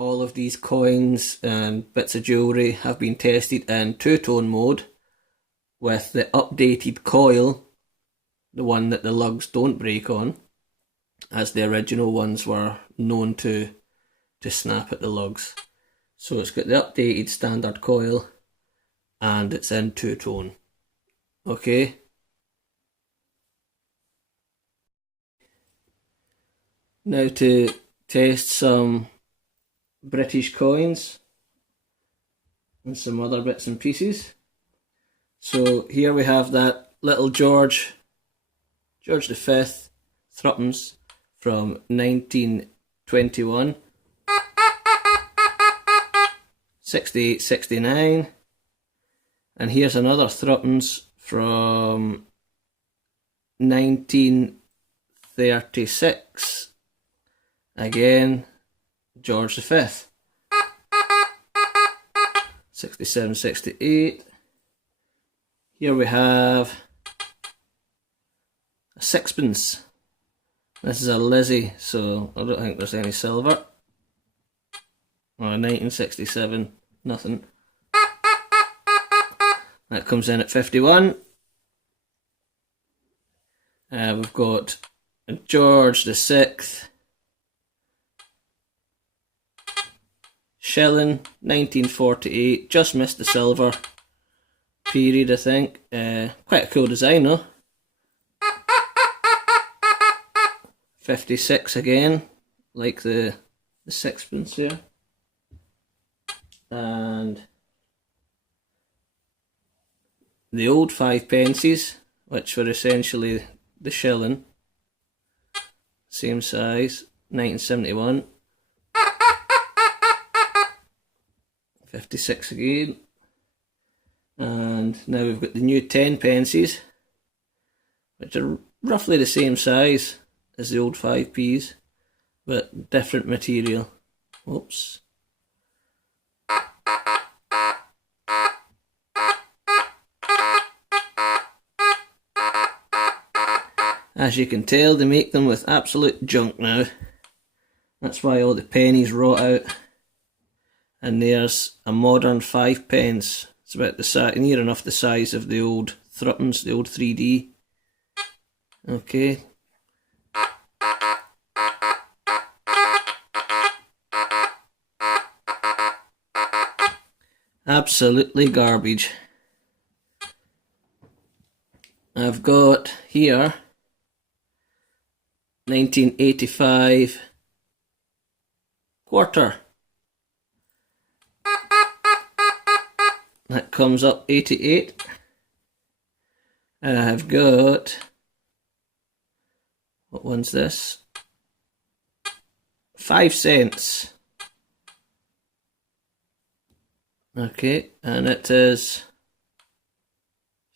all of these coins and bits of jewellery have been tested in two-tone mode with the updated coil, the one that the lugs don't break on, as the original ones were known to snap at the lugs. So it's got the updated standard coil and it's in two-tone. Okay. Now to test some British coins and some other bits and pieces. So here we have that little George V threepence from 1921, 68, 69, and here's another threepence from 1936, again George V, 67, 68. Here we have a sixpence. This is a Lizzie, so I don't think there's any silver. Or 1967, nothing. That comes in at 51. We've got a George VI shilling, 1948, just missed the silver period, I think. Quite a cool design though. 56 again, like the sixpence here. And the old 5 pences, which were essentially the shilling, same size, 1971. 56 again. And now we've got the new 10 pences, which are roughly the same size as the old 5p's, but different material. Oops. As you can tell, they make them with absolute junk now. That's why all the pennies rot out. And there's a modern 5 pence. It's about the size, near enough the size of the old threepence, the old 3D. Okay. Absolutely garbage. I've got here 1985 quarter. That comes up 88. And I've got, what one's this? 5 cents. Okay, and it is,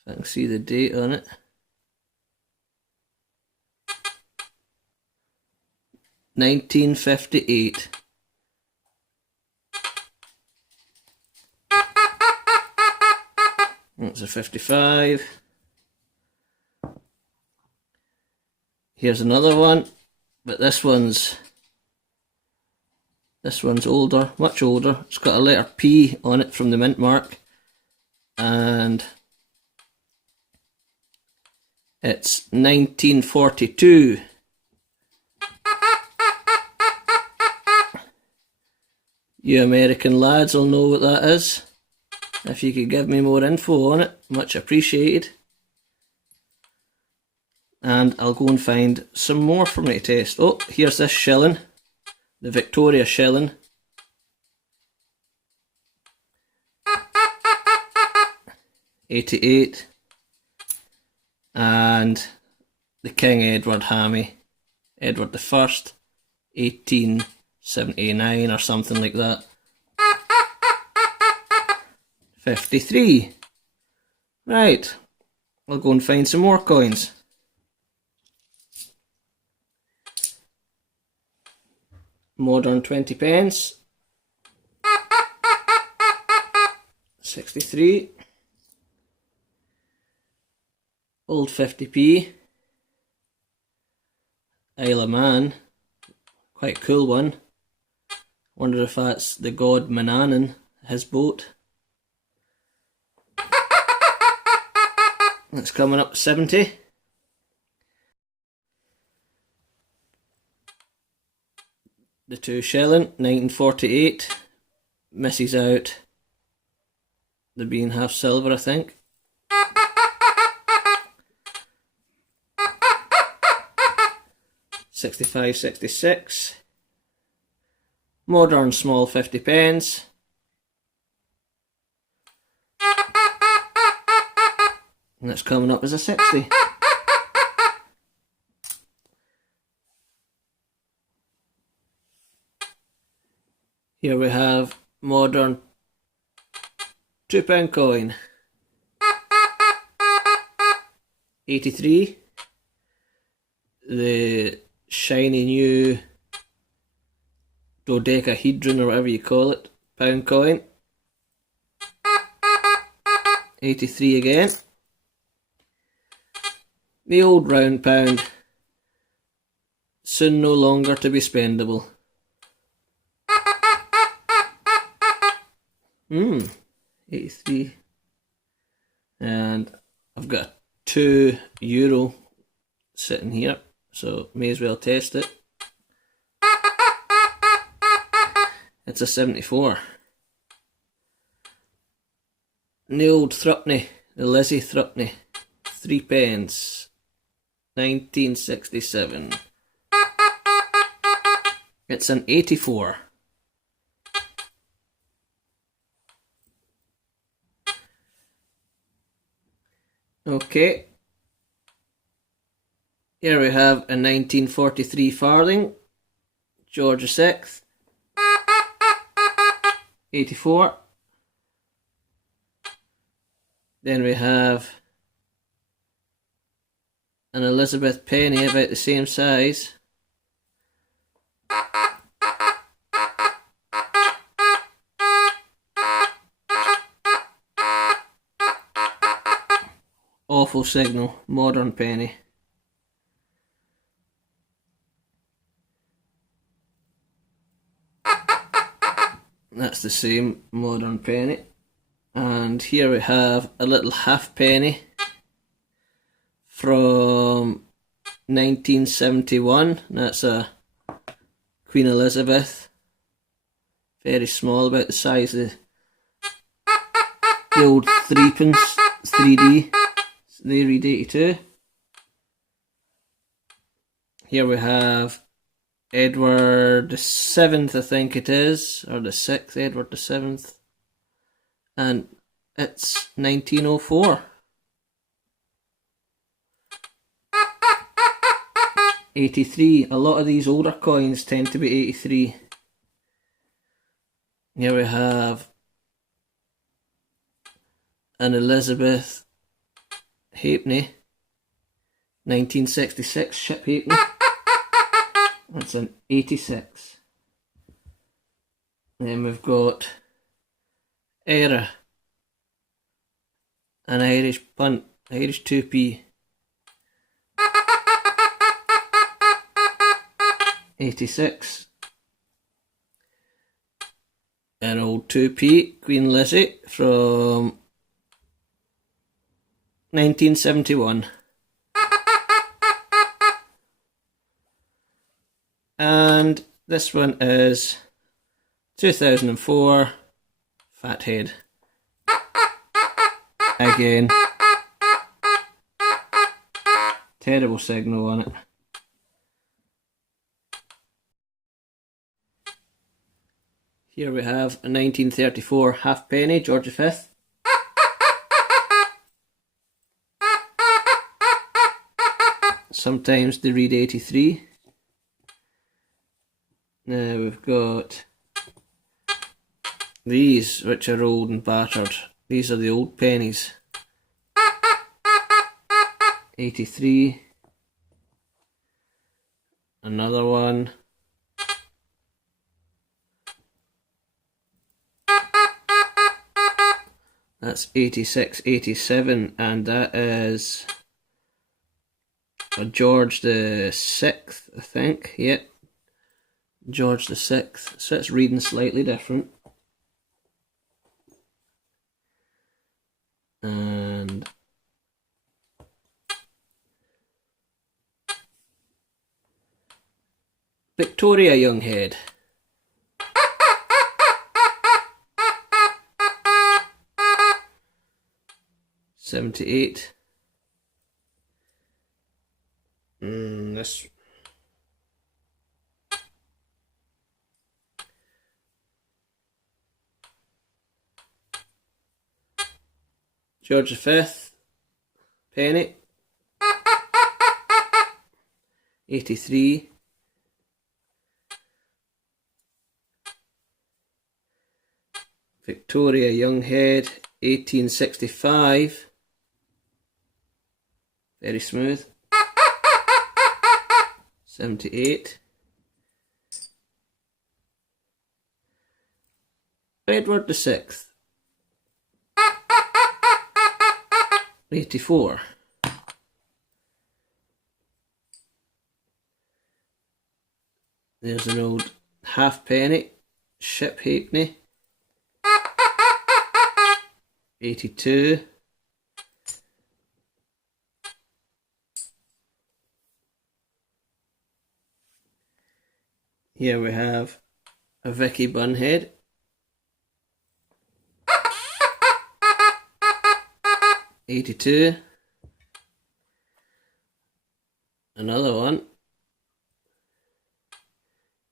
if I can see the date on it, 1958. That's a 55. Here's another one, but this one's older, much older. It's got a letter P on it from the mint mark, and it's 1942. You American lads will know what that is. If you could give me more info on it, much appreciated. And I'll go and find some more for me to test. Oh, here's this shilling. The Victoria shilling. '88. And the King Edward Hammy. Edward the First. 1879 or something like that. 53. Right. I'll go and find some more coins. Modern 20 pence. 63. Old 50p. Isle of Man. Quite a cool one. Wonder if that's the god Manannan, his boat. That's coming up 70. The two Shilling, 1948. Misses out the being half silver, I think. £65, £66. Modern small 50 pence. And that's coming up as a 60. Here we have modern £2 coin. 83. The shiny new dodecahedron or whatever you call it, pound coin. 83 again. The old round pound, soon no longer to be spendable. 83. And I've got a €2 sitting here, so may as well test it. It's a 74. And the old threepenny, the Lizzie threepenny, 3 pence, 1967. It's an 84. Okay. Here we have a 1943 farthing, George VI. 84. Then we have an Elizabeth penny about the same size. Awful signal, modern penny. That's the same modern penny. And here we have a little halfpenny from 1971. That's a Queen Elizabeth. Very small, about the size of the old threepence 3D. They read 82. Here we have Edward the 7th, I think it is, or the 6th, Edward the 7th. And it's 1904. 83. A lot of these older coins tend to be 83. Here we have an Elizabeth halfpenny, 1966 ship halfpenny. That's an 86. Then we've got Era, an Irish punt, Irish 2p, 86. An old 2p, Queen Lizzie from 1971. And this one is 2004 Fathead. Again, terrible signal on it. Here we have a 1934 halfpenny, George V. Sometimes they read 83. Now we've got these, which are old and battered. These are the old pennies. 83. Another one. That's 86, 87, and that is a George the 6th, I think. Yep. George VI, so it's reading slightly different. And Victoria Younghead. '78. This George V, penny. 83. Victoria Younghead, 1865. Very smooth. 78. Edward VI, 84. There's an old halfpenny, ship halfpenny. 82. Here we have a Vicky Bunhead. 82. Another one.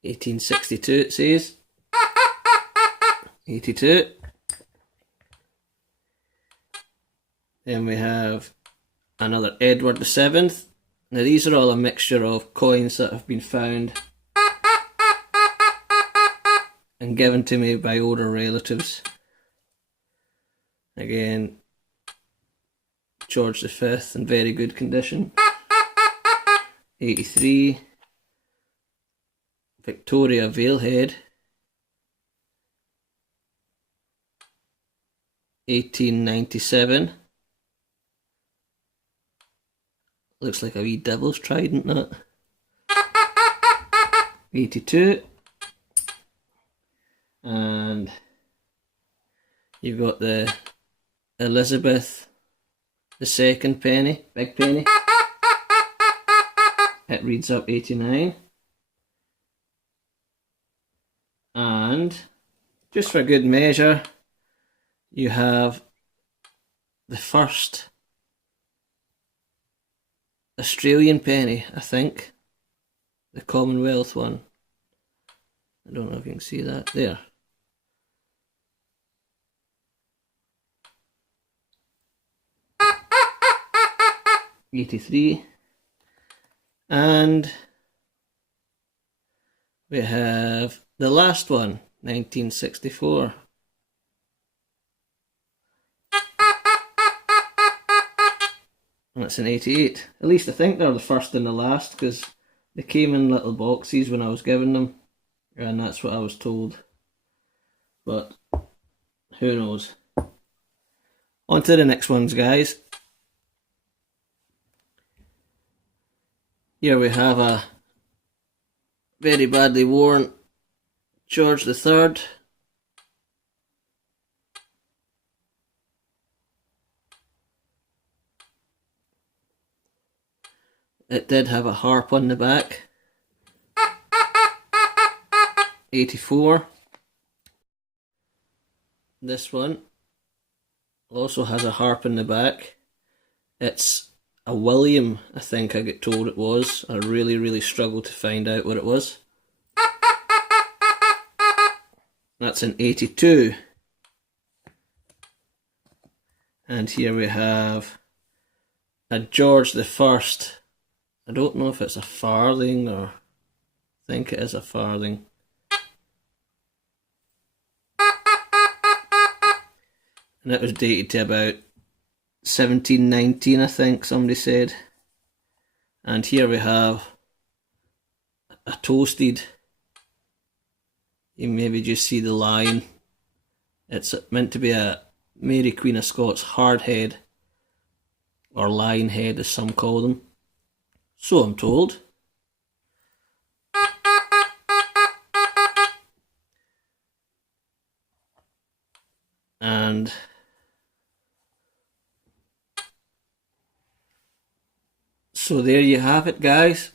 1862 it says. 82. Then we have another Edward VII. Now these are all a mixture of coins that have been found and given to me by older relatives. Again, George V in very good condition. 83. Victoria Veilhead. 1897. Looks like a wee devil's trident, that. 82. And you've got the Elizabeth II penny, big penny. It reads up 89. And just for good measure, you have the first Australian penny, I think. The Commonwealth one. I don't know if you can see that. There. '83. And we have the last one, 1964. And it's an 88. At least I think they're the first and the last, because they came in little boxes when I was given them, and that's what I was told. But who knows? On to the next ones, guys. Here we have a very badly worn George III. It did have a harp on the back. 84. This one also has a harp in the back. It's a William, I think I get told it was. I really struggled to find out what it was. That's an 82. And here we have a George I. I don't know if it's a farthing, or I think it is a farthing. And it was dated to about 1719, I think somebody said. And here we have a toasted. You maybe just see the lion. It's meant to be a Mary Queen of Scots hard head, or lion head as some call them. So I'm told. And so there you have it, guys.